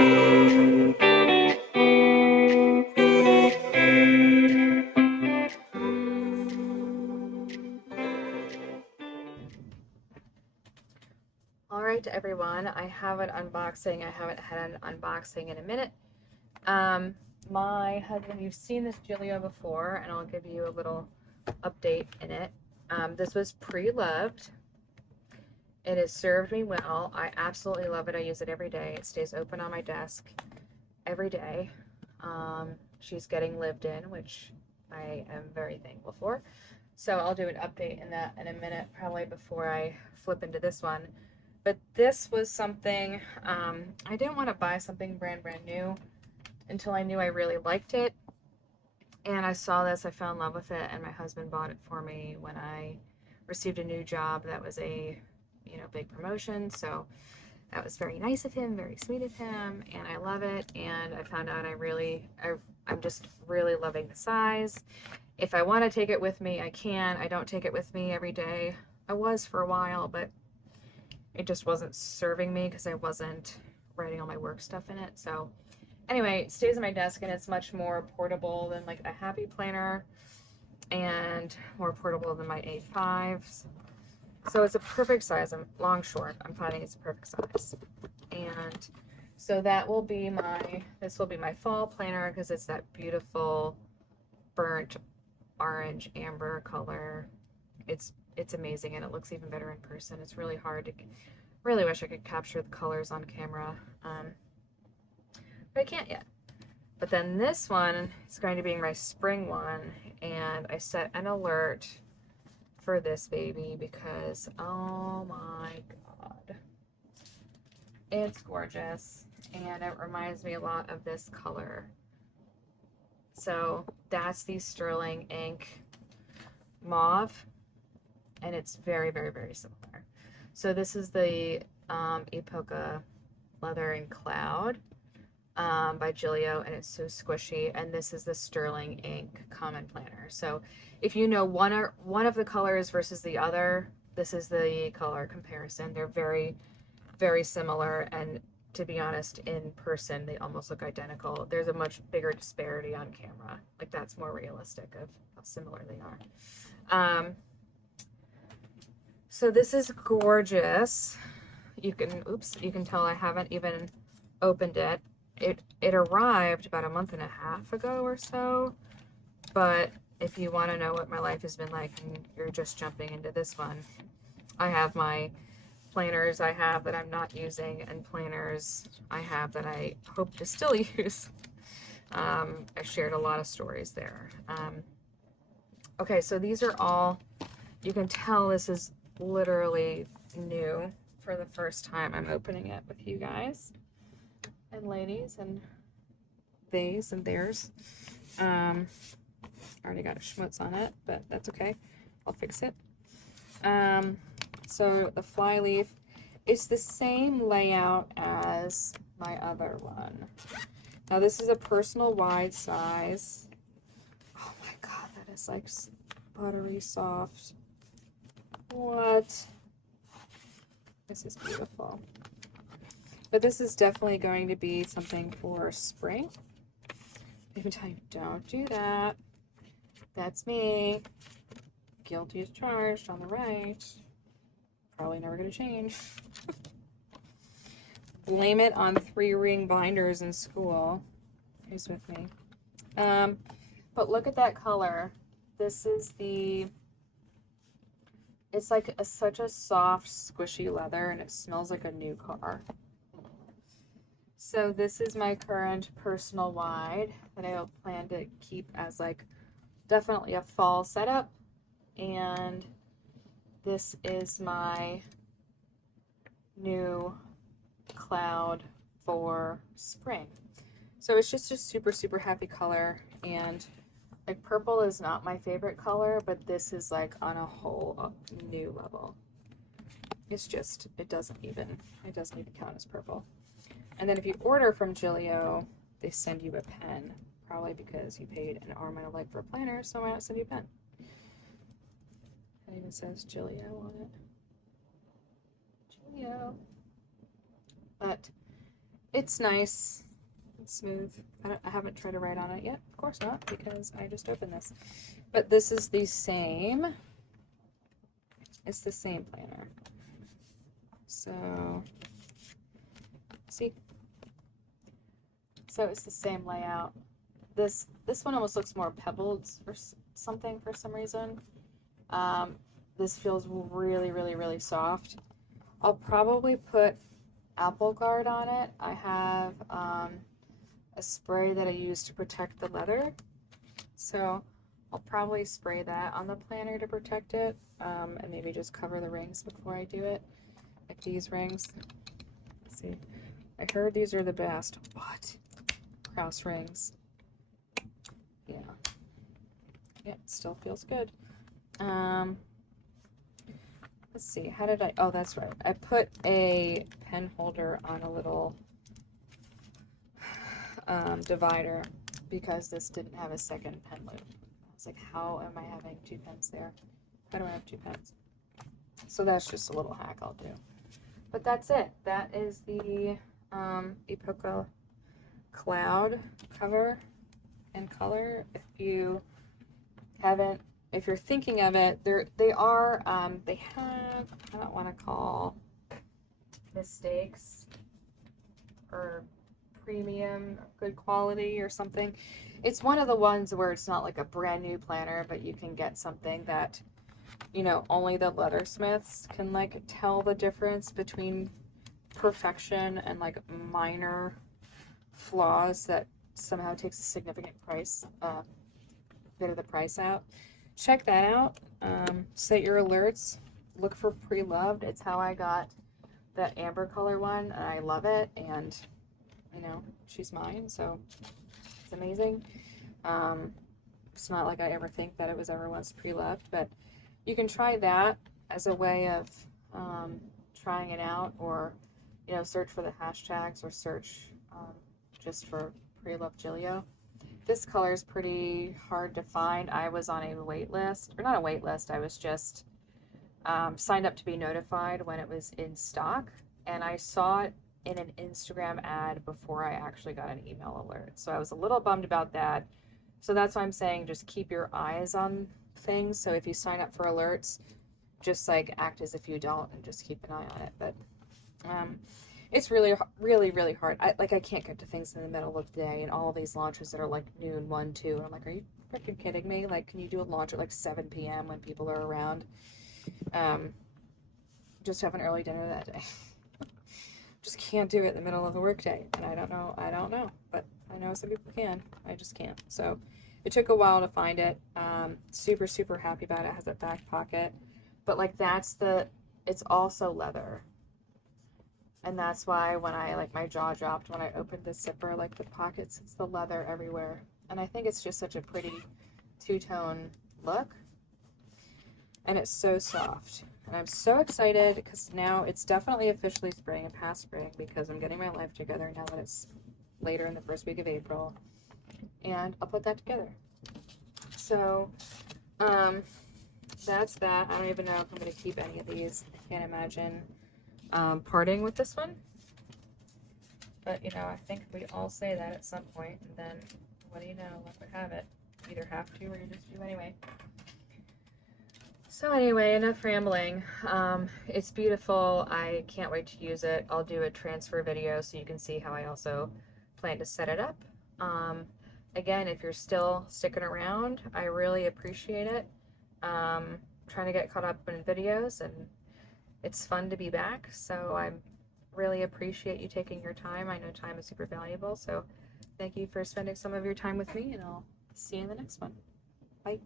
All right, everyone, I have an unboxing. I haven't had an unboxing in a minute. My husband, you've seen this Gillio before, and I'll give you a little update in it. This was pre-loved. It has served me well. I absolutely love it. I use it every day. It stays open on my desk every day. She's getting lived in, which I am very thankful for. So I'll do an update in that in a minute, probably before I flip into this one. But this was something, I didn't want to buy something brand new until I knew I really liked it. And I saw this, I fell in love with it, and my husband bought it for me when I received a new job that was a, big promotion. So that was very nice of him, very sweet of him, and I love it. And I found out I'm just really loving the size. If I want to take it with me, I can. I don't take it with me every day. I was for a while, but it just wasn't serving me because I wasn't writing all my work stuff in it. So anyway, it stays on my desk, and it's much more portable than like a Happy Planner and more portable than my A5s. So it's a perfect size. I'm long short. I'm finding it's a perfect size. And so that will be this will be my fall planner because it's that beautiful burnt orange amber color. It's amazing, and it looks even better in person. It's really hard to, really wish I could capture the colors on camera, but I can't yet. But then this one is going to be my spring one, and I set an alert for this baby because, oh my God, it's gorgeous, and it reminds me a lot of this color. So that's the Sterling Ink Mauve, and it's very, very, very similar. So this is the Epoca Leather and Cloud by Gillio, and it's so squishy. And this is the Sterling Ink Common Planner. So if you know one of the colors versus the other, this is the color comparison. They're very, very similar, and to be honest, in person they almost look identical. There's a much bigger disparity on camera. Like, that's more realistic of how similar they are. So this is gorgeous. You can tell I haven't even opened it. It arrived about a month and a half ago or so, but if you want to know what my life has been like and you're just jumping into this one, I have my planners I have that I'm not using, and planners I have that I hope to still use. I shared a lot of stories there. Okay, so these are all, you can tell this is literally new for the first time I'm opening it with you guys and ladies and theys and theirs. Already got a schmutz on it, but that's okay. I'll fix it. So the flyleaf, it's the same layout as my other one. Now this is a personal wide size. Oh my God, that is like buttery soft. What? This is beautiful. But this is definitely going to be something for spring. Even tell you, don't do that. That's me. Guilty as charged on the right. Probably never going to change. Blame it on 3-ring binders in school. Who's with me? But look at that color. This is it's like such a soft, squishy leather, and it smells like a new car. So this is my current personal wide that I plan to keep as like definitely a fall setup. And this is my new cloud for spring. So it's just a super, super happy color, and like purple is not my favorite color, but this is like on a whole new level. It's just, it doesn't even count as purple. And then if you order from Gillio, they send you a pen, probably because you paid an arm and a leg for a planner, so why not send you a pen? It even says Gillio on it. Gillio. But It's nice. It's smooth. I haven't tried to write on it yet. Of course not, because I just opened this. But this is the same. It's the same planner. So, see? So it's the same layout. This one almost looks more pebbled or something for some reason. This feels really, really, really soft. I'll probably put Apple Guard on it. I have a spray that I use to protect the leather. So I'll probably spray that on the planner to protect it, and maybe just cover the rings before I do it. Like these rings. Let's see. I heard these are the best, but cross rings. Yeah. Yeah, it still feels good. Let's see, how did I, oh, that's right. I put a pen holder on a little divider because this didn't have a second pen loop. I was like, how am I having two pens there? How do I have two pens? So that's just a little hack I'll do. But that's it. That is the Epoca cloud cover and color. If you haven't, if you're thinking of it, they have, I don't want to call mistakes or premium good quality or something. It's one of the ones where it's not like a brand new planner, but you can get something that, you know, only the leathersmiths can like tell the difference between perfection and like minor flaws that somehow takes a significant price, bit of the price out. Check that out. Set your alerts. Look for pre-loved. It's how I got that amber color one, and I love it. And you know, she's mine, so it's amazing. It's not like I ever think that it was ever once pre-loved, but you can try that as a way of trying it out, or you know, search for the hashtags or search just for pre-loved Gillio. This color is pretty hard to find. I was on a wait list, or not a wait list, I was just signed up to be notified when it was in stock, and I saw it in an Instagram ad before I actually got an email alert. So I was a little bummed about that. So that's why I'm saying just keep your eyes on things. So if you sign up for alerts, just like act as if you don't and just keep an eye on it. But it's really, really, really hard. I can't get to things in the middle of the day and all these launches that are like noon, 1, 2. And I'm like, are you freaking kidding me? Like, can you do a launch at like 7 p.m. when people are around? Just have an early dinner that day. Just can't do it in the middle of the workday. And I don't know. But I know some people can. I just can't. So it took a while to find it. Super, super happy about it. It has a back pocket. But like it's also leather. And that's why when I, like, my jaw dropped when I opened the zipper, like the pockets, it's the leather everywhere. And I think it's just such a pretty two-tone look. And it's so soft. And I'm so excited because now it's definitely officially spring and past spring because I'm getting my life together now that it's later in the first week of April. And I'll put that together. So, that's that. I don't even know if I'm going to keep any of these. I can't imagine parting with this one, but you know, I think we all say that at some point, and then what do you know, let it have it. You either have to or you just do anyway. So anyway, enough rambling. It's beautiful. I can't wait to use it. I'll do a transfer video so you can see how I also plan to set it up. Again, if you're still sticking around, I really appreciate it. Trying to get caught up in videos, and it's fun to be back, so I really appreciate you taking your time. I know time is super valuable, so thank you for spending some of your time with me, and I'll see you in the next one. Bye.